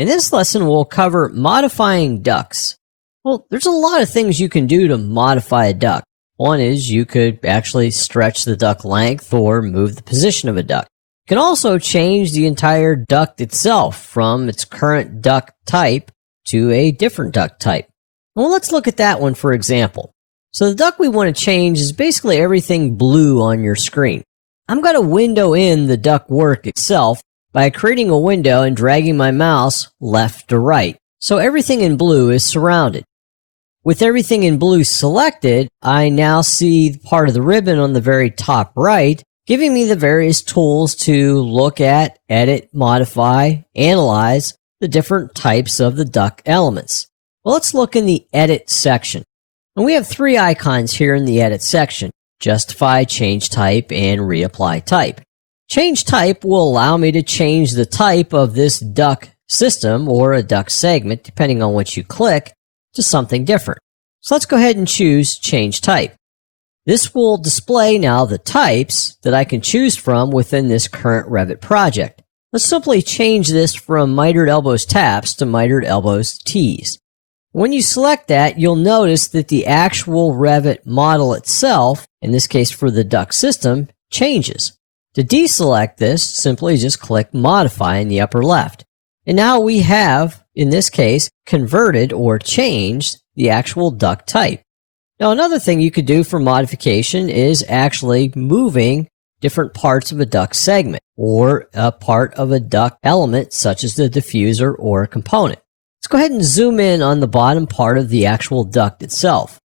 In this lesson, we'll cover modifying ducts. Well, there's a lot of things you can do to modify a duct. One is you could actually stretch the duct length or move the position of a duct. You can also change the entire duct itself from its current duct type to a different duct type. Well, let's look at that one for example. So the duct we want to change is basically everything blue on your screen. I'm going to window in the duct work itself by creating a window and dragging my mouse left to right. So everything in blue is surrounded. With everything in blue selected, I now see part of the ribbon on the very top right, giving me the various tools to look at, edit, modify, analyze the different types of the duct elements. Well, let's look in the Edit section. And we have three icons here in the Edit section: Justify, Change Type, and Reapply Type. Change Type will allow me to change the type of this duct system or a duct segment, depending on what you click, to something different. So let's go ahead and choose Change Type. This will display now the types that I can choose from within this current Revit project. Let's simply change this from mitered elbows taps to mitered elbows T's. When you select that, you'll notice that the actual Revit model itself, in this case for the duct system, changes. To deselect this, simply just click Modify in the upper left. And now we have, in this case, converted or changed the actual duct type. Now, another thing you could do for modification is actually moving different parts of a duct segment or a part of a duct element, such as the diffuser or a component. Let's go ahead and zoom in on the bottom part of the actual duct itself.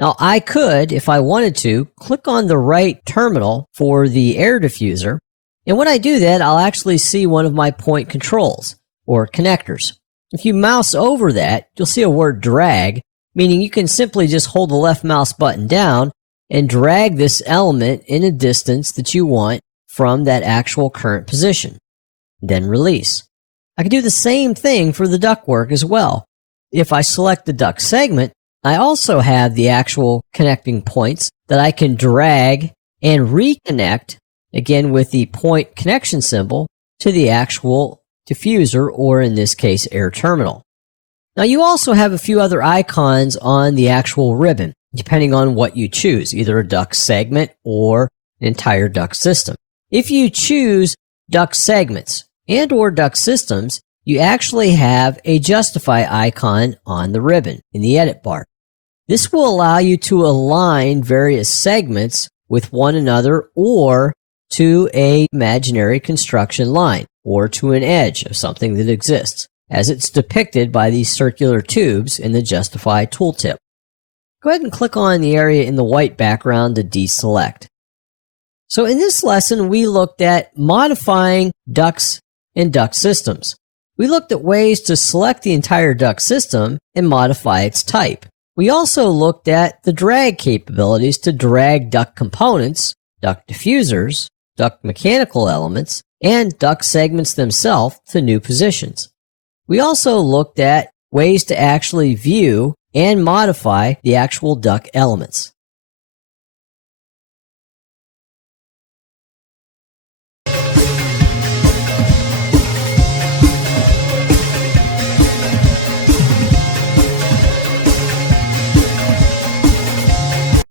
Now, I could, if I wanted to, click on the right terminal for the air diffuser, and when I do that, I'll actually see one of my point controls, or connectors. If you mouse over that, you'll see a word drag, meaning you can simply just hold the left mouse button down and drag this element in a distance that you want from that actual current position. Then release. I can do the same thing for the ductwork as well. If I select the duct segment, I also have the actual connecting points that I can drag and reconnect, again with the point connection symbol, to the actual diffuser, or in this case, air terminal. Now you also have a few other icons on the actual ribbon, depending on what you choose, either a duct segment or an entire duct system. If you choose duct segments and or duct systems, you actually have a Justify icon on the ribbon in the edit bar. This will allow you to align various segments with one another or to an imaginary construction line or to an edge of something that exists, as it's depicted by these circular tubes in the Justify tooltip. Go ahead and click on the area in the white background to deselect. So in this lesson, we looked at modifying ducts and duct systems. We looked at ways to select the entire duct system and modify its type. We also looked at the drag capabilities to drag duct components, duct diffusers, duct mechanical elements, and duct segments themselves to new positions. We also looked at ways to actually view and modify the actual duct elements.